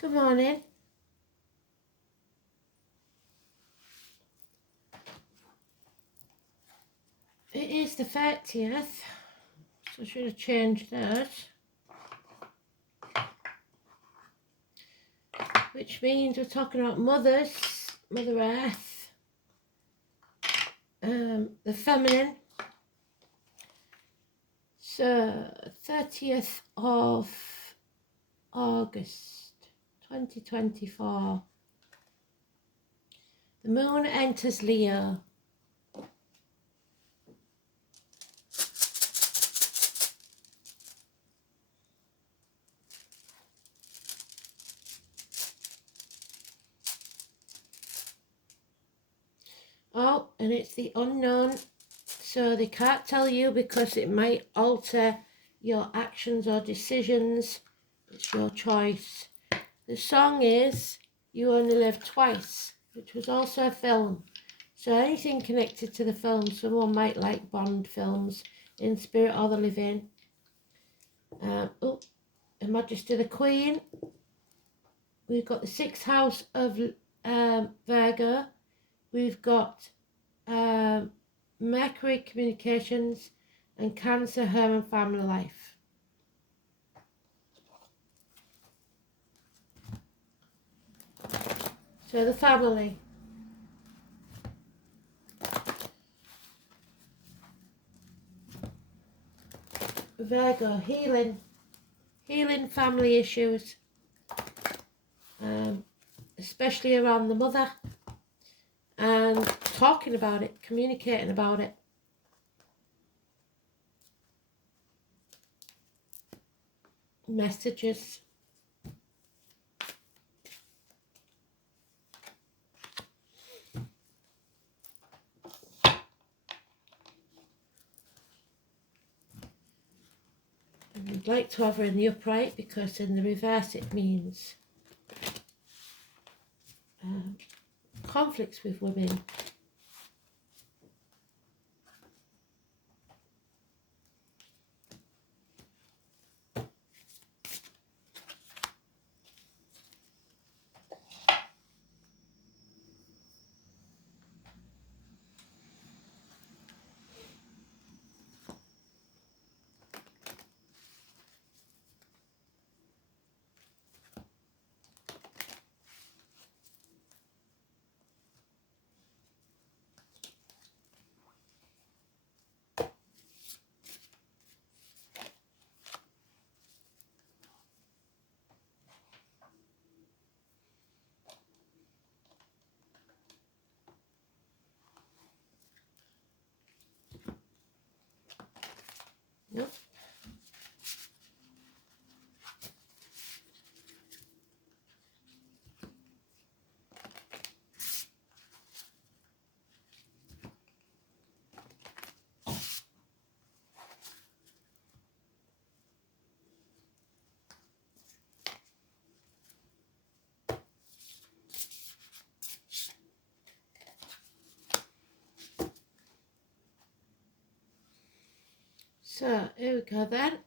Good morning. It is the 30th, so I should have changed that. Which means we're talking about mothers, Mother Earth, the feminine. So 30th of August 2024. The moon enters Leo. Oh, and it's the unknown, so they can't tell you because it might alter your actions or decisions. It's your choice. The song is You Only Live Twice, which was also a film. So anything connected to the film, someone might like Bond films, In Spirit or The Living. Her Majesty the Queen. We've got the 6th house of Virgo. We've got Mercury, communications, and Cancer, home and family life. So the family. Virgo, healing family issues, especially around the mother, and talking about it, communicating about it. Messages. And I'd like to have her in the upright because in the reverse it means conflicts with women. Yep. So here we go then.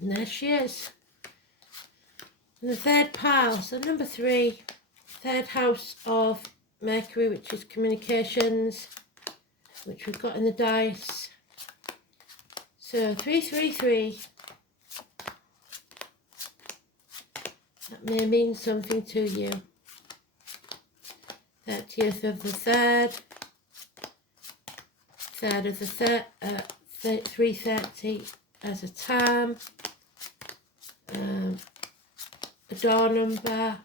And there she is. And the third pile, so number 3, third house of Mercury, which is communications, which we've got in the dice. So 333. That may mean something to you. 30th of the 3rd. 3rd of the 3rd. 330 as a time. A door number.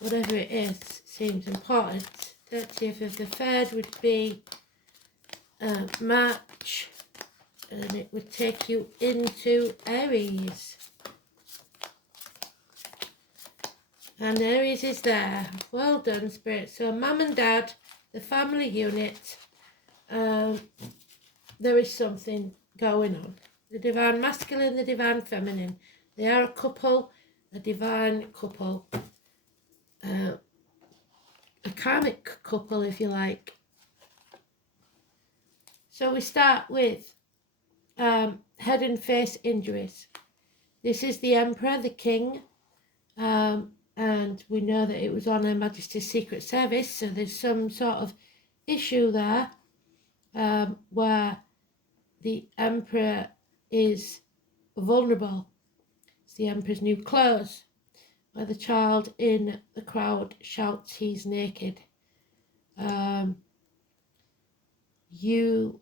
Whatever it is, seems important. 30th of the 3rd would be March, and it would take you into Aries. And Aries is there. Well done, Spirit. So Mum and Dad, the family unit, there is something going on. The divine masculine, the divine feminine. They are a couple, a divine couple, a karmic couple, if you like. So we start with head and face injuries. This is the Emperor, the King, and we know that it was on Her Majesty's Secret Service, so there's some sort of issue there where the Emperor is vulnerable. It's the Emperor's new clothes, where the child in the crowd shouts he's naked. You,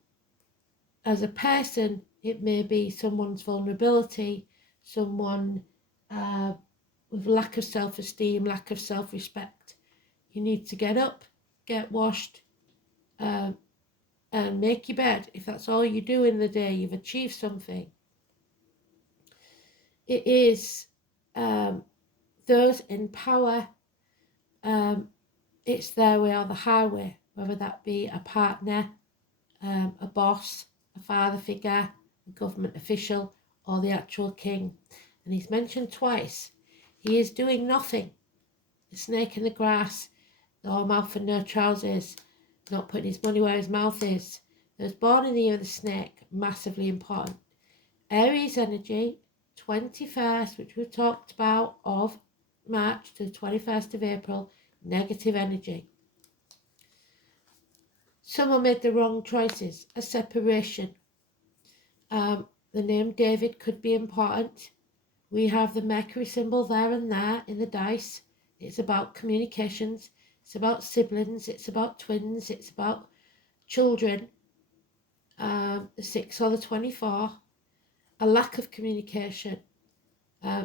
as a person, it may be someone's vulnerability, someone with lack of self-esteem, lack of self-respect. You need to get up, get washed, and make your bed. If that's all you do in the day, you've achieved something. It is those in power, it's their way or the highway, whether that be a partner, a boss, a father figure, a government official, or the actual king. And he's mentioned twice. He is doing nothing. The snake in the grass, no mouth and no trousers, not putting his money where his mouth is. Those born in the year of the snake, massively important. Aries energy, 21st, which we've talked about, of March to the 21st of April, negative energy. Someone made the wrong choices, a separation. The name David could be important. We have the Mercury symbol there and there in the dice. It's about communications. It's about siblings. It's about twins. It's about children. The 6 or the 24. A lack of communication.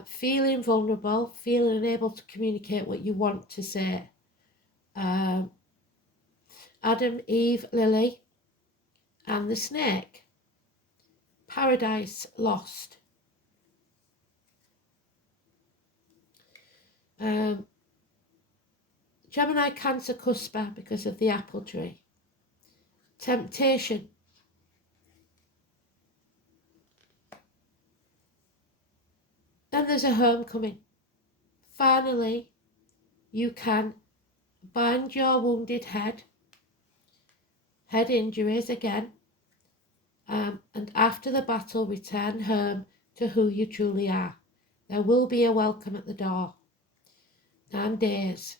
Feeling vulnerable. Feeling unable to communicate what you want to say. Adam, Eve, Lily, and the snake. Paradise lost. Gemini, Cancer, Cusper because of the apple tree. Temptation. And there's a homecoming. Finally, you can bind your wounded head injuries again, and after the battle return home to who you truly are. There will be a welcome at the door. 9 days.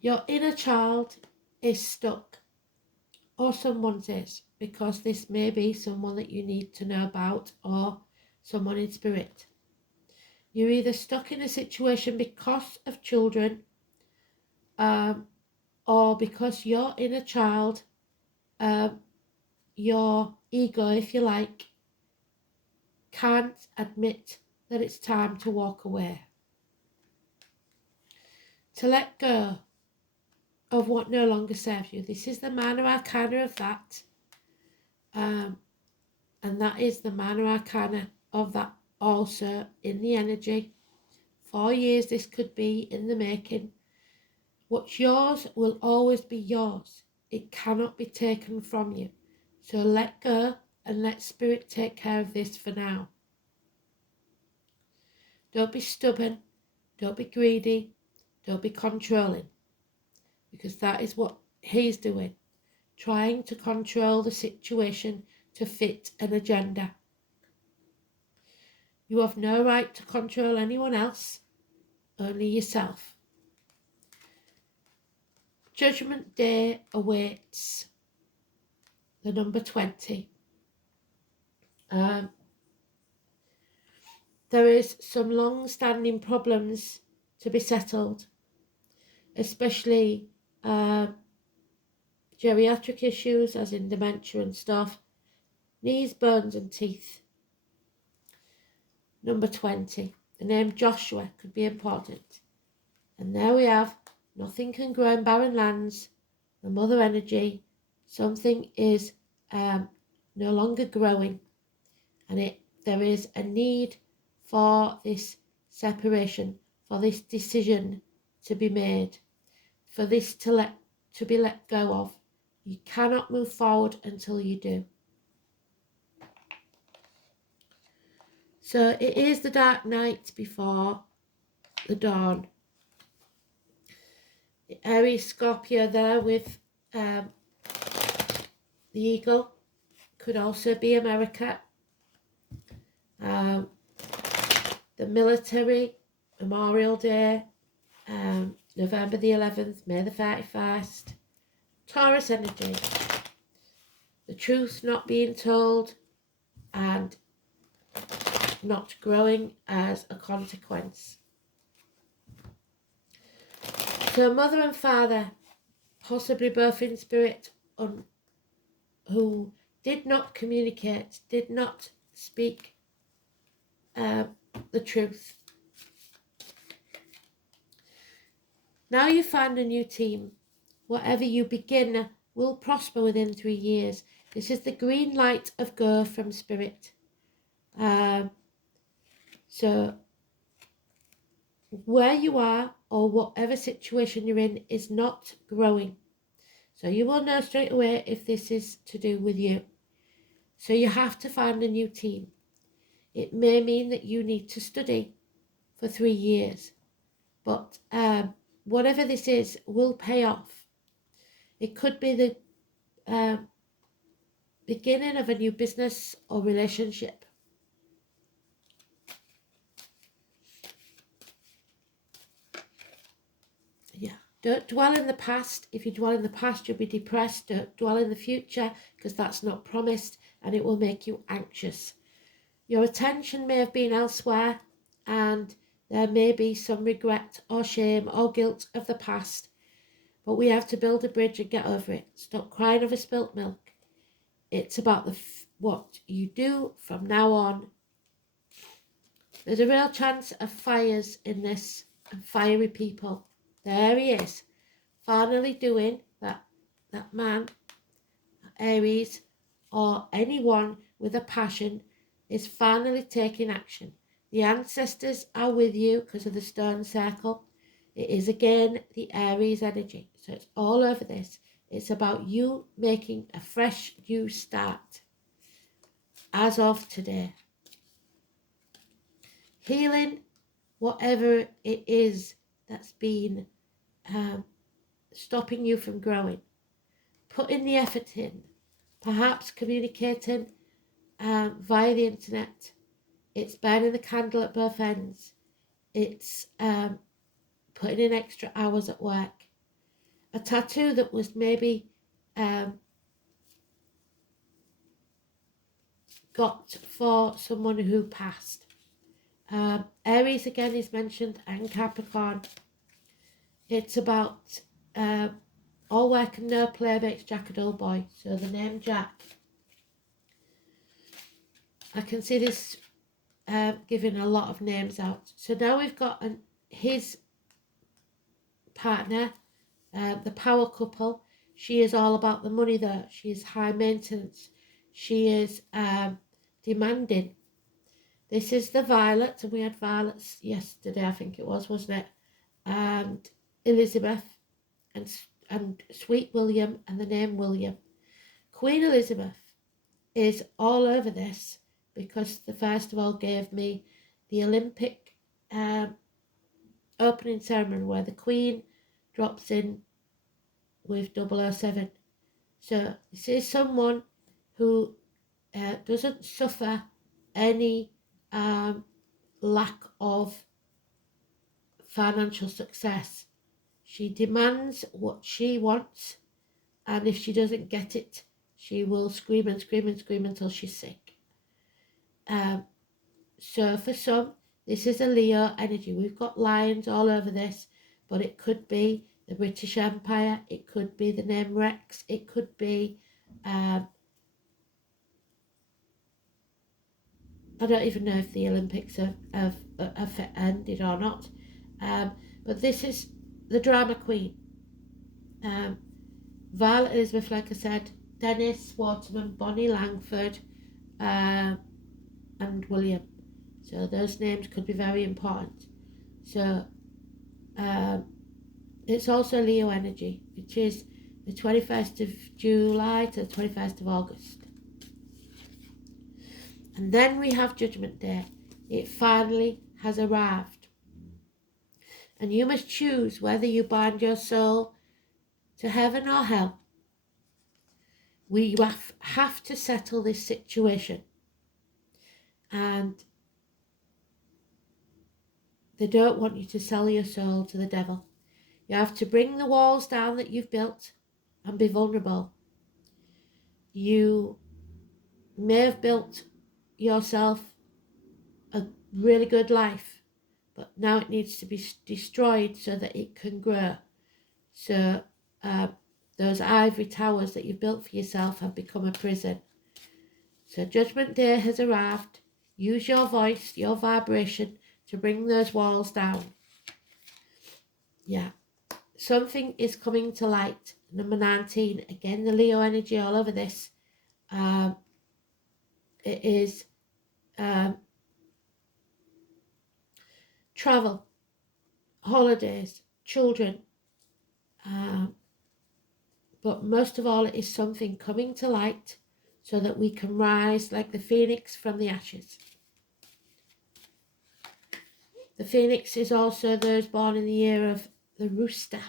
Your inner child is stuck, or someone's is, because this may be someone that you need to know about, or someone in spirit. You're either stuck in a situation because of children, or because your inner child, your ego, if you like, can't admit that it's time to walk away. To let go of what no longer serves you. This is the minor arcana of that. And that is the minor arcana of that also in the energy. 4 years this could be in the making. What's yours will always be yours. It cannot be taken from you. So let go and let spirit take care of this for now. Don't be stubborn. Don't be greedy. Don't be controlling. Because that is what he's doing. Trying to control the situation to fit an agenda. You have no right to control anyone else, only yourself. Judgment Day awaits. The number 20. There is some long-standing problems to be settled, especially geriatric issues, as in dementia and stuff, knees, bones and teeth. Number 20. The name Joshua could be important. And there we have, nothing can grow in barren lands, the mother energy, Something is no longer growing, and there is a need for this separation, for this decision to be made, for this to be let go of. You cannot move forward until you do. So it is the dark night before the dawn. The Aries Scorpio there with the eagle could also be America. The military, Memorial Day, November the 11th, May the 31st. Taurus energy, the truth not being told and not growing as a consequence. So mother and father, possibly both in spirit, who did not communicate, did not speak the truth. Now you found a new team. Whatever you begin will prosper within 3 years. This is the green light of go from spirit. So where you are or whatever situation you're in is not growing. So you will know straight away if this is to do with you. So you have to find a new team. It may mean that you need to study for 3 years, but whatever this is will pay off. It could be the beginning of a new business or relationship. Yeah, don't dwell in the past. If you dwell in the past, you'll be depressed. Don't dwell in the future, because that's not promised and it will make you anxious. Your attention may have been elsewhere, and there may be some regret or shame or guilt of the past, but we have to build a bridge and get over it. Stop crying over spilt milk. It's about what you do from now on. There's a real chance of fires in this, and fiery people. There he is, finally doing that man, Aries, or anyone with a passion is finally taking action. The ancestors are with you because of the stone circle. It is again the Aries energy. So it's all over this. It's about you making a fresh new start as of today. Healing whatever it is that's been stopping you from growing. Putting the effort in. Perhaps communicating via the internet. It's burning the candle at both ends. It's putting in extra hours at work. A tattoo that was maybe got for someone who passed. Aries again is mentioned, and Capricorn. It's about all work and no play makes Jack a dull boy. So the name Jack. I can see this giving a lot of names out. So now we've got his partner, the power couple. She is all about the money though. She is high maintenance. She is demanding. This is the Violet, and we had Violets yesterday, I think it was, wasn't it? And Elizabeth and Sweet William and the name William. Queen Elizabeth is all over this because the first of all gave me the Olympic opening ceremony where the Queen drops in with 007. So this is someone who doesn't suffer any lack of financial success. She demands what she wants, and if she doesn't get it, she will scream and scream and scream until she's sick. So for some, this is a Leo energy. We've got lions all over this, but it could be the British Empire, it could be the name Rex, it could be I don't even know if the Olympics have ended or not. But this is the drama queen. Violet Elizabeth, like I said, Dennis Waterman, Bonnie Langford, and William. So those names could be very important. So it's also Leo energy, which is the 21st of July to the 21st of August. And then we have Judgment Day. It finally has arrived. And you must choose whether you bind your soul to heaven or hell. We have to settle this situation. And they don't want you to sell your soul to the devil. You have to bring the walls down that you've built and be vulnerable. You may have built yourself a really good life, but now it needs to be destroyed so that it can grow. So those ivory towers that you've built for yourself have become a prison. So Judgment Day has arrived. Use your voice, your vibration to bring those walls down. Yeah. Something is coming to light. Number 19. Again, the Leo energy all over this. It is travel, holidays, children. But most of all, it is something coming to light so that we can rise like the phoenix from the ashes. The phoenix is also those born in the year of the rooster.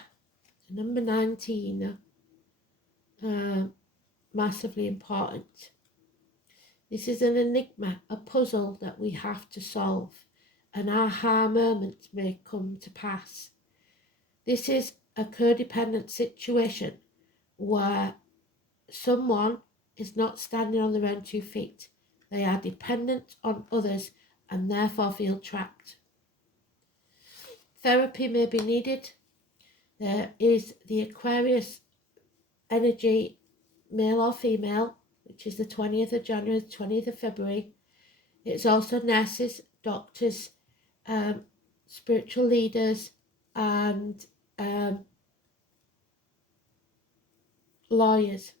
Number 19, massively important. This is an enigma, a puzzle that we have to solve. An aha moment may come to pass. This is a codependent situation where someone is not standing on their own 2 feet. They are dependent on others and therefore feel trapped. Therapy may be needed. There is the Aquarius energy, male or female, which is the 20th of January, 20th of February. It's also nurses, doctors, spiritual leaders, and lawyers.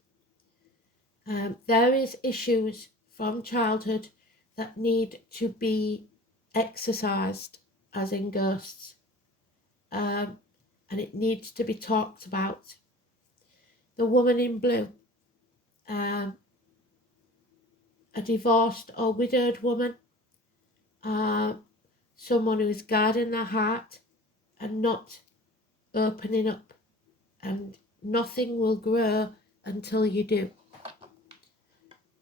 There is issues from childhood that need to be exorcised, as in ghosts, and it needs to be talked about. The woman in blue, a divorced or widowed woman, someone who is guarding their heart and not opening up, and nothing will grow until you do.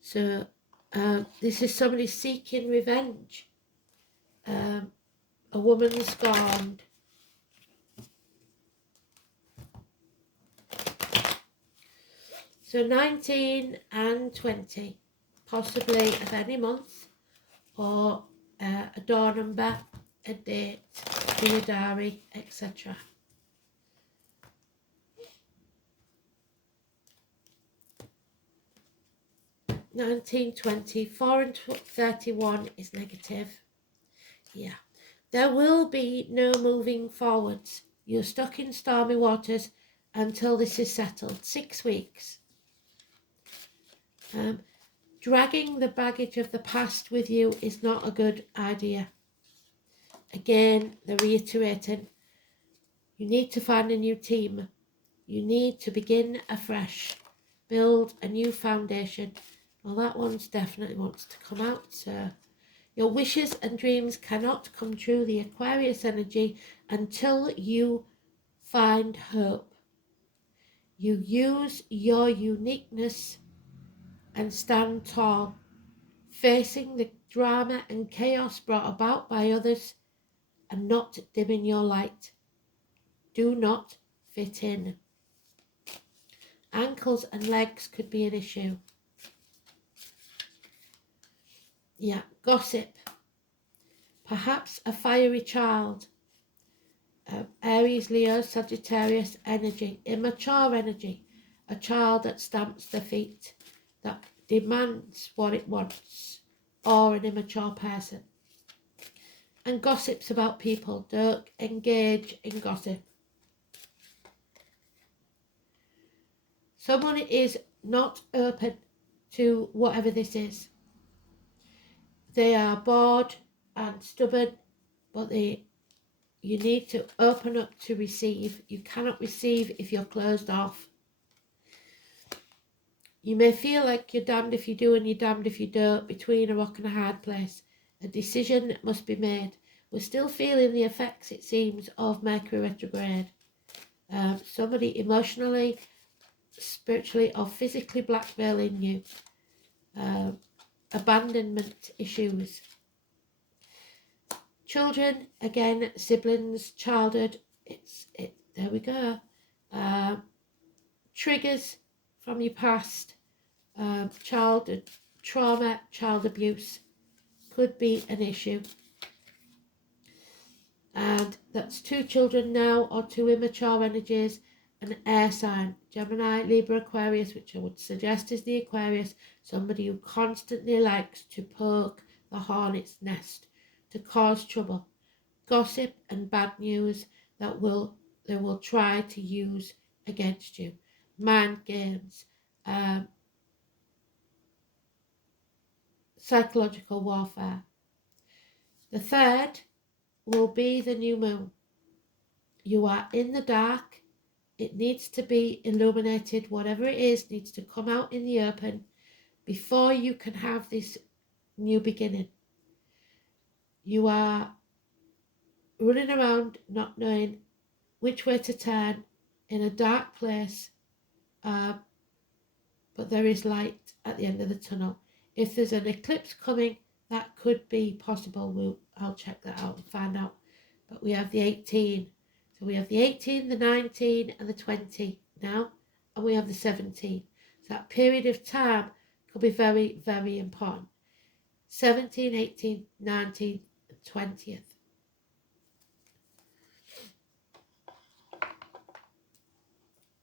So this is somebody seeking revenge, a woman scorned. So 19 and 20, possibly of any month, or a door number, a date, in your diary, etc. (19, 20), 4 and 31 is negative. Yeah. There will be no moving forwards. You're stuck in stormy waters until this is settled. 6 weeks. Dragging the baggage of the past with you is not a good idea. Again, they're reiterating, you need to find a new team. You need to begin afresh. Build a new foundation. Well, that one's definitely wants to come out. So your wishes and dreams cannot come true, the Aquarius energy, until you find hope. You use your uniqueness and stand tall, facing the drama and chaos brought about by others and not dimming your light. Do not fit in. Ankles and legs could be an issue. Yeah, gossip. Perhaps a fiery child. Aries, Leo, Sagittarius energy. Immature energy. A child that stamps their feet, that demands what it wants, or an immature person. And gossips about people. Don't engage in gossip. Someone is not open to whatever this is. They are bored and stubborn, but you need to open up to receive. You cannot receive if you're closed off. You may feel like you're damned if you do and you're damned if you don't, between a rock and a hard place. A decision must be made. We're still feeling the effects, it seems, of Mercury retrograde. Somebody emotionally, spiritually or physically blackmailing you. Abandonment issues. Children, again, siblings, childhood, there we go. Triggers from your past, childhood trauma, child abuse could be an issue. And that's 2 children now, or 2 immature energies, an air sign, Gemini, Libra, Aquarius, which I would suggest is the Aquarius, somebody who constantly likes to poke the hornet's nest, to cause trouble, gossip and bad news that they will try to use against you, mind games, psychological warfare. The 3rd will be the new moon. You are in the dark. It needs to be illuminated. Whatever it is needs to come out in the open before you can have this new beginning. You are running around not knowing which way to turn in a dark place, but there is light at the end of the tunnel. If there's an eclipse coming, that could be possible. I'll check that out and find out. But we have the 18. So we have the 18, the 19 and the 20 now, and we have the 17. So that period of time could be very, very important. 17, 18, 19 and 20th.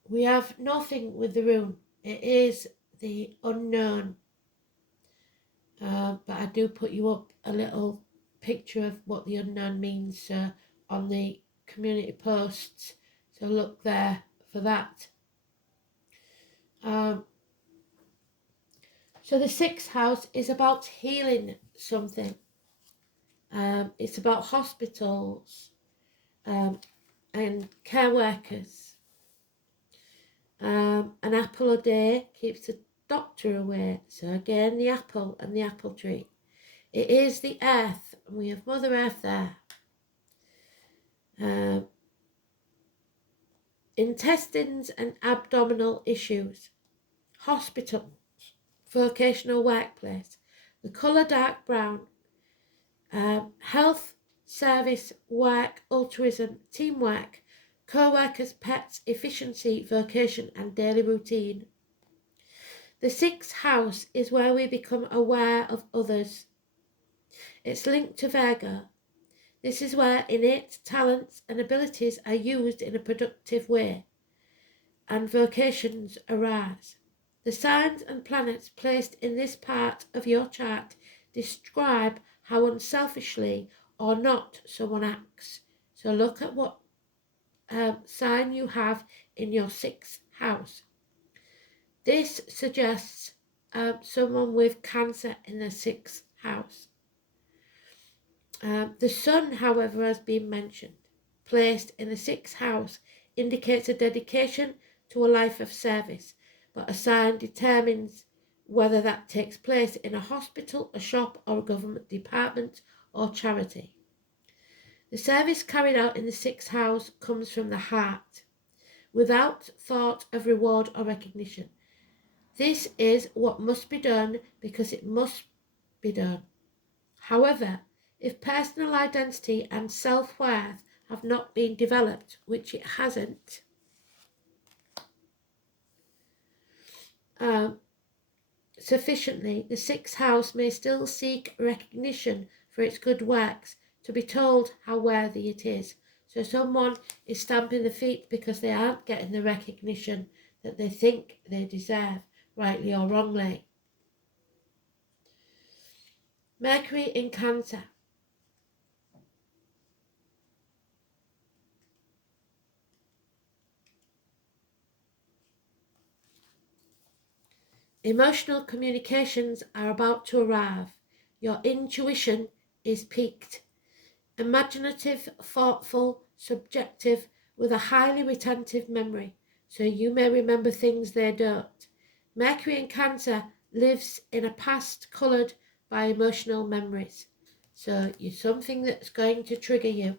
We have nothing with the rune. It is the unknown. But I do put you up a little picture of what the unknown means on the community posts. So look there for that. So the 6th house is about healing something. It's about hospitals and care workers. An apple a day keeps the doctor away. So again, the apple and the apple tree. It is the earth, and we have Mother Earth there. Intestines and abdominal issues. Hospital, vocational workplace. The colour dark brown. Health, service, work, altruism, teamwork, co-workers, pets, efficiency, vocation and daily routine. The 6th house is where we become aware of others. It's linked to Virgo. This is where innate talents and abilities are used in a productive way and vocations arise. The signs and planets placed in this part of your chart describe how unselfishly or not someone acts. So look at what sign you have in your 6th house. This suggests someone with Cancer in the 6th house. The sun, however, has been mentioned. Placed in the 6th house indicates a dedication to a life of service, but a sign determines whether that takes place in a hospital, a shop, or a government department or charity. The service carried out in the 6th house comes from the heart, without thought of reward or recognition. This is what must be done because it must be done. However, if personal identity and self-worth have not been developed, which it hasn't, sufficiently, the 6th house may still seek recognition for its good works, to be told how worthy it is. So someone is stamping their feet because they aren't getting the recognition that they think they deserve, rightly or wrongly. Mercury in Cancer. Emotional communications are about to arrive. Your intuition is peaked. Imaginative, thoughtful, subjective, with a highly retentive memory, so you may remember things they don't. Mercury in Cancer lives in a past coloured by emotional memories. So you're something that's going to trigger you.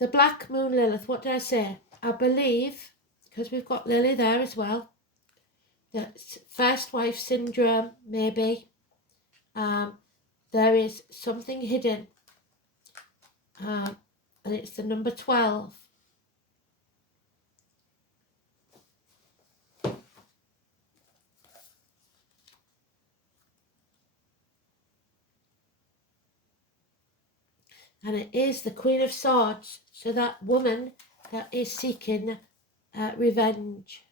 The Black Moon Lilith, what did I say? I believe, because we've got Lily there as well, that first wife syndrome, maybe. There is something hidden. And it's the number 12. And it is the Queen of Swords, so that woman that is seeking revenge.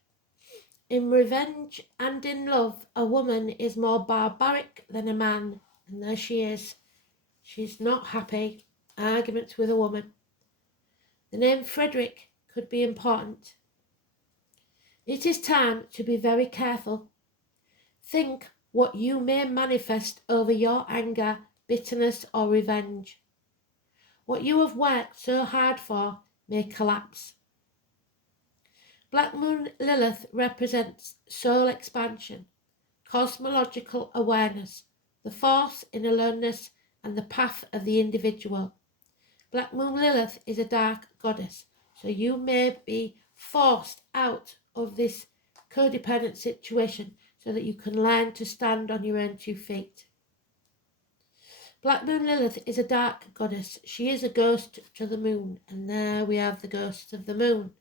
In revenge and in love, a woman is more barbaric than a man, and there she is. She's not happy. Arguments with a woman. The name Frederick could be important. It is time to be very careful. Think what you may manifest over your anger, bitterness, or revenge. What you have worked so hard for may collapse. Black Moon Lilith represents soul expansion, cosmological awareness, the force in aloneness, and the path of the individual. Black Moon Lilith is a dark goddess, so you may be forced out of this codependent situation so that you can learn to stand on your own 2 feet. Black Moon Lilith is a dark goddess. She is a ghost to the moon, and there we have the ghosts of the moon.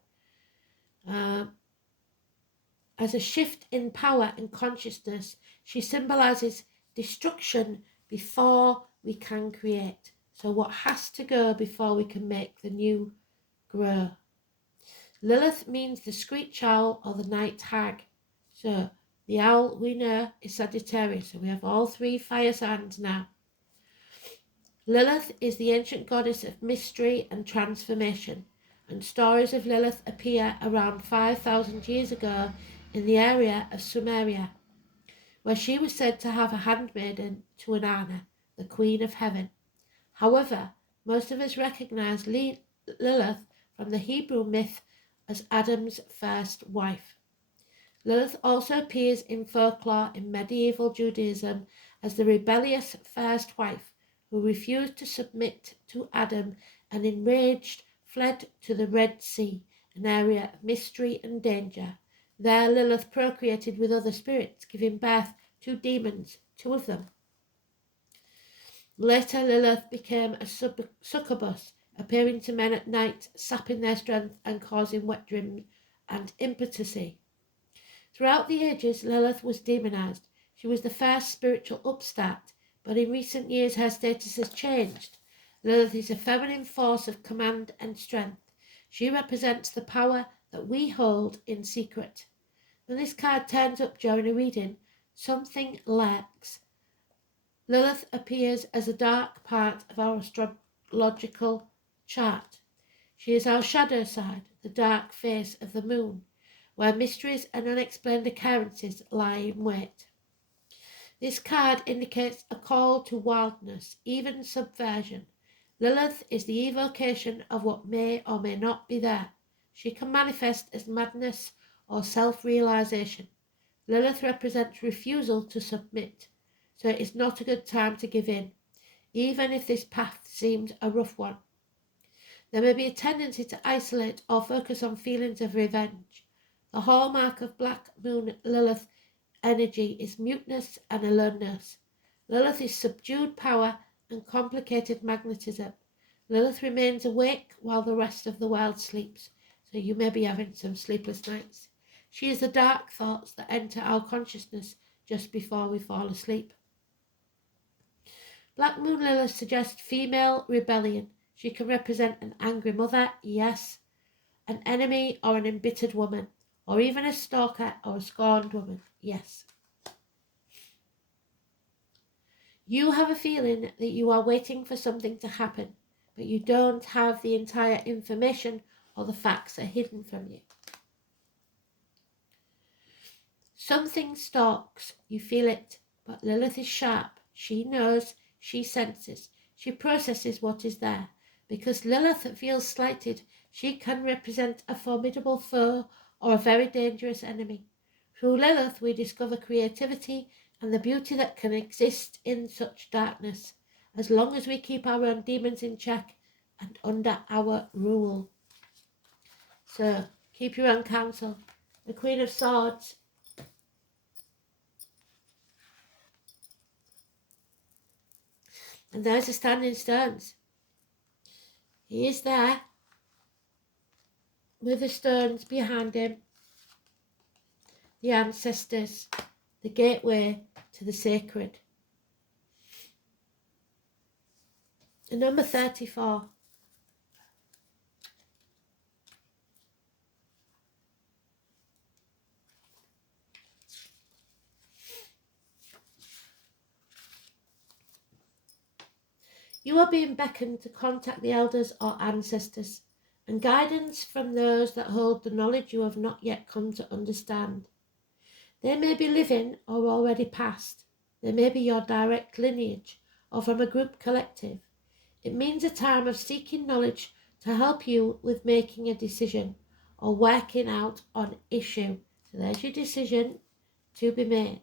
As a shift in power and consciousness, she symbolises destruction before we can create. So what has to go before we can make the new grow? Lilith means the screech owl or the night hag. So the owl we know is Sagittarius. So we have all 3 fire signs now. Lilith is the ancient goddess of mystery and transformation, and stories of Lilith appear around 5,000 years ago in the area of Sumeria, where she was said to have a handmaiden to Inanna, the Queen of Heaven. However, most of us recognize Lilith from the Hebrew myth as Adam's first wife. Lilith also appears in folklore in medieval Judaism as the rebellious first wife who refused to submit to Adam and enraged fled to the Red Sea, an area of mystery and danger. There Lilith procreated with other spirits, giving birth to demons, 2 of them. Later Lilith became a succubus, appearing to men at night, sapping their strength and causing wet dreams and impotency. Throughout the ages, Lilith was demonized. She was the first spiritual upstart, but in recent years her status has changed. Lilith is a feminine force of command and strength. She represents the power that we hold in secret. When this card turns up during a reading, something lurks. Lilith appears as a dark part of our astrological chart. She is our shadow side, the dark face of the moon, where mysteries and unexplained occurrences lie in wait. This card indicates a call to wildness, even subversion. Lilith is the evocation of what may or may not be there. She can manifest as madness or self-realization. Lilith represents refusal to submit, so it is not a good time to give in, even if this path seems a rough one. There may be a tendency to isolate or focus on feelings of revenge. The hallmark of Black Moon Lilith energy is muteness and aloneness. Lilith is subdued power and complicated magnetism. Lilith remains awake while the rest of the world sleeps, so you may be having some sleepless nights. She is the dark thoughts that enter our consciousness just before we fall asleep. Black Moon Lilith suggests female rebellion. She can represent an angry mother, yes, an enemy or an embittered woman, or even a stalker or a scorned woman, yes. You have a feeling that you are waiting for something to happen, but you don't have the entire information, or the facts are hidden from you. Something stalks, you feel it, but Lilith is sharp. She knows, she senses, she processes what is there. Because Lilith feels slighted, she can represent a formidable foe or a very dangerous enemy. Through Lilith we discover creativity and the beauty that can exist in such darkness, as long as we keep our own demons in check and under our rule. So, keep your own counsel. The Queen of Swords. And there's the standing stones. He is there with the stones behind him, the ancestors, the gateway to the sacred. And number 34. You are being beckoned to contact the elders or ancestors, and guidance from those that hold the knowledge you have not yet come to understand. They may be living or already passed. They may be your direct lineage or from a group collective. It means a time of seeking knowledge to help you with making a decision or working out an issue. So there's your decision to be made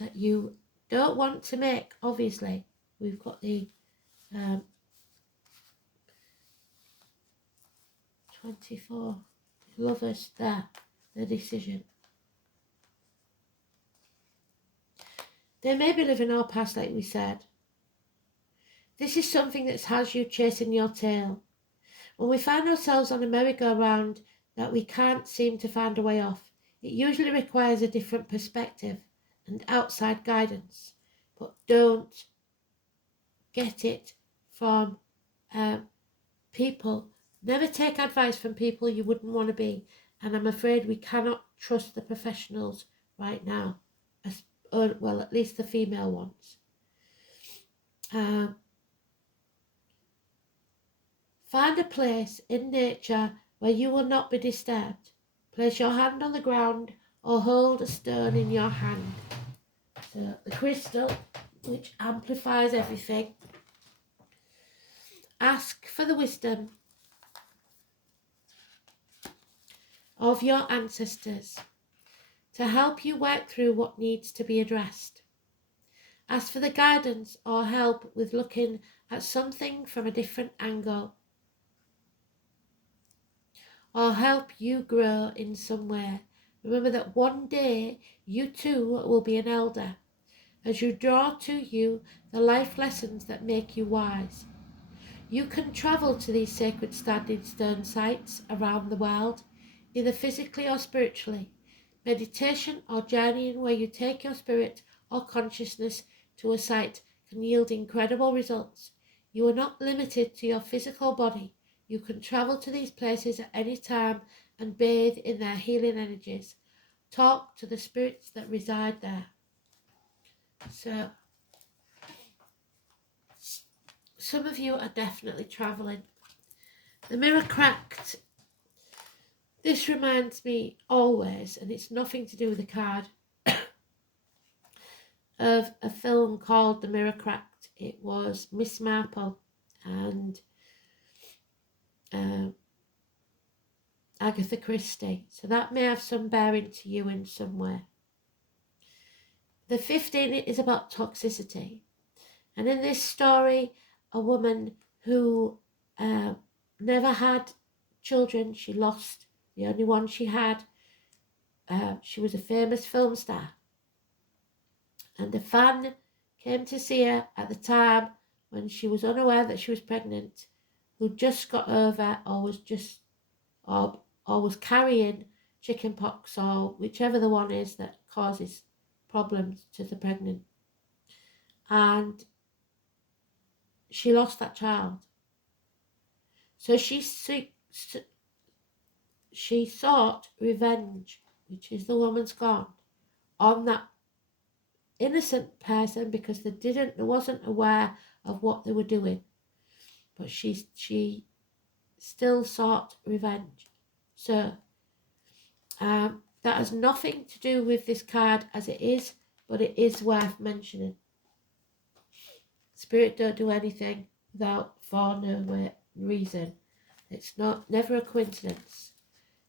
that you don't want to make, obviously. We've got the 24 lovers there, the decision. They may be living our past, like we said. This is something that has you chasing your tail. When we find ourselves on a merry-go-round that we can't seem to find a way off, it usually requires a different perspective and outside guidance. But don't get it from people. Never take advice from people you wouldn't want to be. And I'm afraid we cannot trust the professionals right now. Well, at least the female ones. Find a place in nature where you will not be disturbed. Place your hand on the ground or hold a stone in your hand. So the crystal, which amplifies everything. Ask for the wisdom of your ancestors to help you work through what needs to be addressed. Ask for the guidance or help with looking at something from a different angle, or help you grow in some way. Remember that one day you too will be an elder, as you draw to you the life lessons that make you wise. You can travel to these sacred standing stone sites around the world, either physically or spiritually. Meditation or journeying where you take your spirit or consciousness to a site can yield incredible results. You are not limited to your physical body. You can travel to these places at any time and bathe in their healing energies. Talk to the spirits that reside there. So, some of you are definitely travelling. The mirror cracked. This reminds me always, and it's nothing to do with the card, of a film called The Mirror Cracked. It was Miss Marple and Agatha Christie. So that may have some bearing to you in some way. The 15 is about toxicity. And in this story, a woman who never had children, she lost the only one she had. She was a famous film star. And a fan came to see her at the time when she was unaware that she was pregnant, who just got over or was carrying chickenpox, or whichever the one is that causes problems to the pregnant. And she lost that child. So she sought revenge, which is the woman's gone, on that innocent person, because they wasn't aware of what they were doing. but she still sought revenge. So that has nothing to do with this card as it is, but it is worth mentioning. Spirit don't do anything for no reason. It's never a coincidence.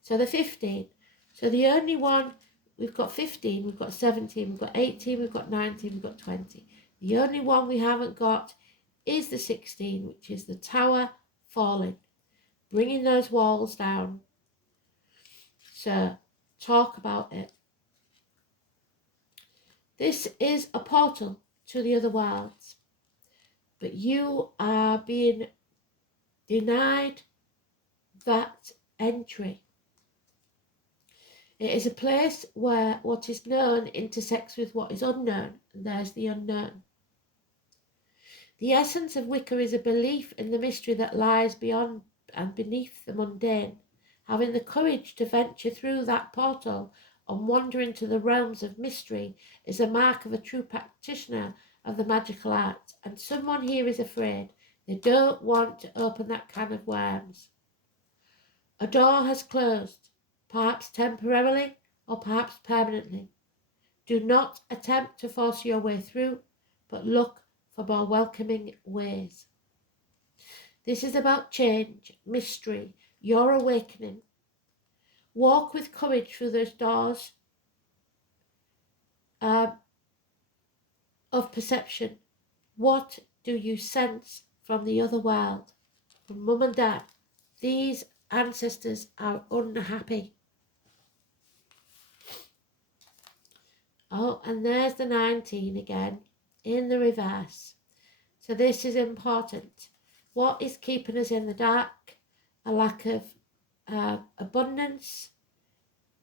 So the 15. So the only one, we've got 15, we've got 17, we've got 18, we've got 19, we've got 20. The only one we haven't got is the 16, which is the Tower falling, bringing those walls down. So talk about it. This is a portal to the other worlds, but you are being denied that entry. It is a place where what is known intersects with what is unknown, and there's the unknown. The essence of Wicca is a belief in the mystery that lies beyond and beneath the mundane. Having the courage to venture through that portal and wander into the realms of mystery is a mark of a true practitioner of the magical arts, and someone here is afraid. They don't want to open that can of worms. A door has closed, perhaps temporarily or perhaps permanently. Do not attempt to force your way through, but look for more welcoming ways. This is about change, mystery, your awakening. Walk with courage through those doors of perception. What do you sense from the other world? From Mum and Dad, these ancestors are unhappy. Oh, and there's the 19 again, in the reverse. So this is important. What is keeping us in the dark? A lack of abundance,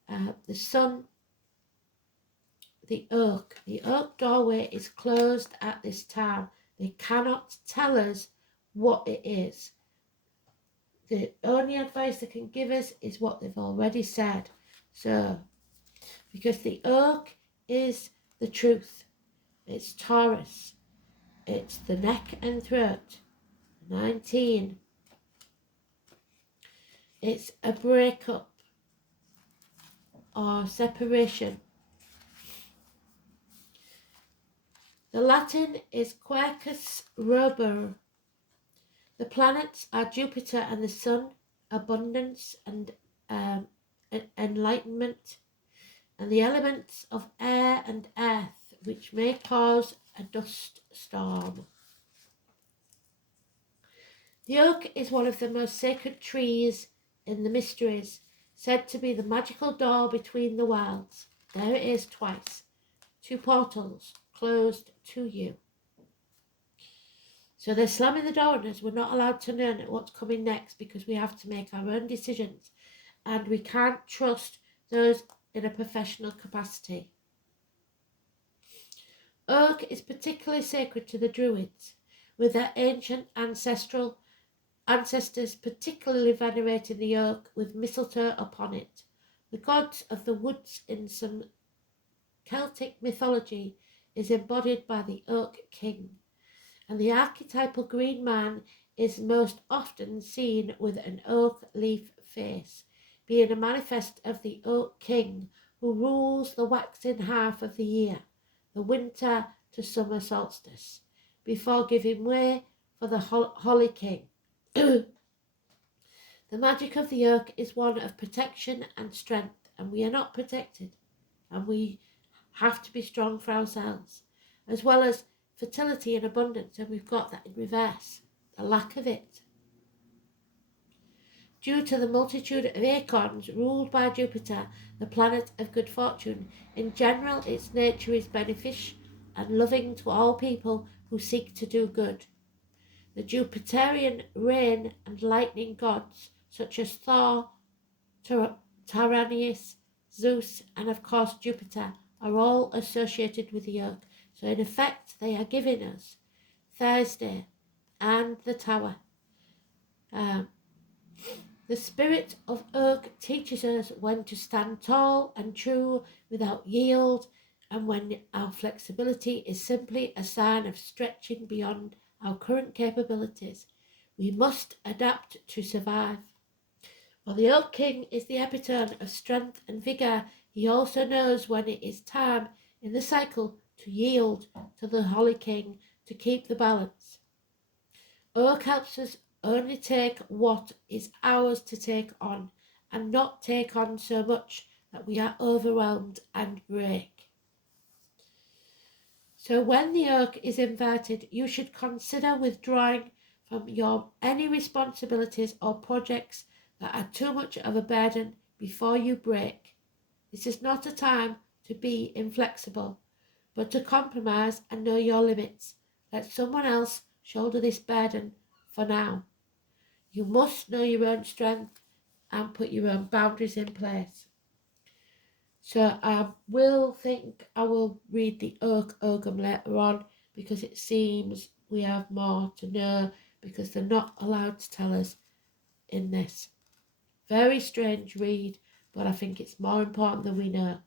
the sun, the oak. The oak doorway is closed at this time. They cannot tell us what it is. The only advice they can give us is what they've already said. So, because the oak is the truth. It's Taurus. It's the neck and throat. 19. It's a breakup or separation. The Latin is Quercus robur. The planets are Jupiter and the Sun, abundance and enlightenment, and the elements of air and earth, which may cause a dust storm. The oak is one of the most sacred trees in the mysteries, said to be the magical door between the worlds. There it is twice. 2 portals closed to you. So they're slamming the door on us. We're not allowed to know what's coming next because we have to make our own decisions, and we can't trust those in a professional capacity. Oak is particularly sacred to the Druids, with their ancient ancestors particularly venerating the oak with mistletoe upon it. The gods of the woods in some Celtic mythology is embodied by the Oak King, and the archetypal green man is most often seen with an oak leaf face, being a manifest of the Oak King who rules the waxing half of the year, the winter to summer solstice, before giving way for the Holly King. The magic of the oak is one of protection and strength, and we are not protected, and we have to be strong for ourselves, as well as fertility and abundance, and we've got that in reverse, the lack of it. Due to the multitude of acorns ruled by Jupiter, the planet of good fortune, in general its nature is beneficial and loving to all people who seek to do good. The Jupiterian rain and lightning gods, such as Thor, Tyrannus, Zeus, and of course Jupiter, are all associated with the oak. So in effect, they are giving us Thursday and the Tower. The spirit of oak teaches us when to stand tall and true without yield, and when our flexibility is simply a sign of stretching beyond our current capabilities. We must adapt to survive. While the Oak King is the epitome of strength and vigour, he also knows when it is time in the cycle to yield to the Holly King to keep the balance. Oak helps us only take what is ours to take on, and not take on so much that we are overwhelmed and break. So when the oak is inverted, you should consider withdrawing from your any responsibilities or projects that are too much of a burden before you break. This is not a time to be inflexible, but to compromise and know your limits. Let someone else shoulder this burden for now. You must know your own strength and put your own boundaries in place. So I will read the Oak Ogum later on, because it seems we have more to know, because they're not allowed to tell us in this. Very strange read, but I think it's more important than we know.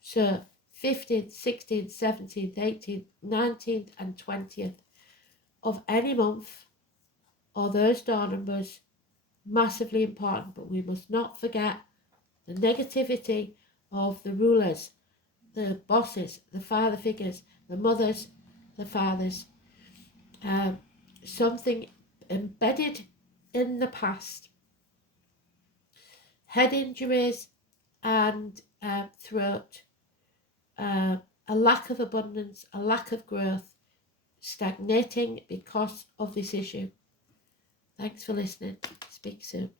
So 15th, 16th, 17th, 18th, 19th and 20th of any month, or those door numbers, massively important, but we must not forget the negativity of the rulers, the bosses, the father figures, the mothers, the fathers. Something embedded in the past. Head injuries and throat. A lack of abundance, a lack of growth, stagnating because of this issue. Thanks for listening. Speak soon.